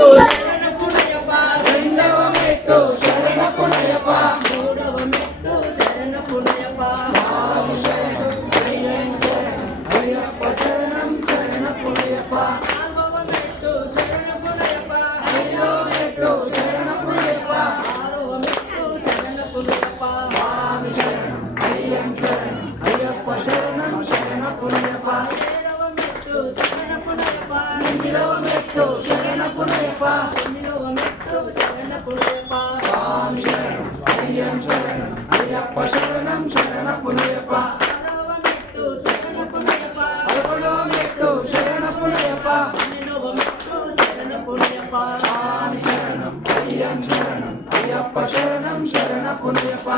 శరణపునయప రెండవ మెట్టు శరణపునయప మూడవ మెట్టు శరణపునయప స్వామి శరణం అయ్యన్ శరణం అయ్యప్ప శరణం శరణపునయప నాలుగవ మెట్టు శరణపునయప ఐదవ మెట్టు శరణపునయప ఆరవ మెట్టు శరణపునయప స్వామి శరణం అయ్యన్ శరణం అయ్యప్ప శరణం శరణపునయప ఏడవ మెట్టు శరణపునయప ఎనిమిదవ మెట్టు శరణపునయప తొమ్మిదవ మెట్టు శరణపునయప స్వామి శరణం అయ్యన్ శరణం అయ్యప్ప శరణం శరణపునయప పదవ మెట్టు శరణపునయప పదకొండవ మెట్టు శరణపునయప పన్నెండవ మెట్టు శరణపునయప స్వామి శరణం అయ్యన్ శరణం అయ్యప్ప శరణం శరణపునయప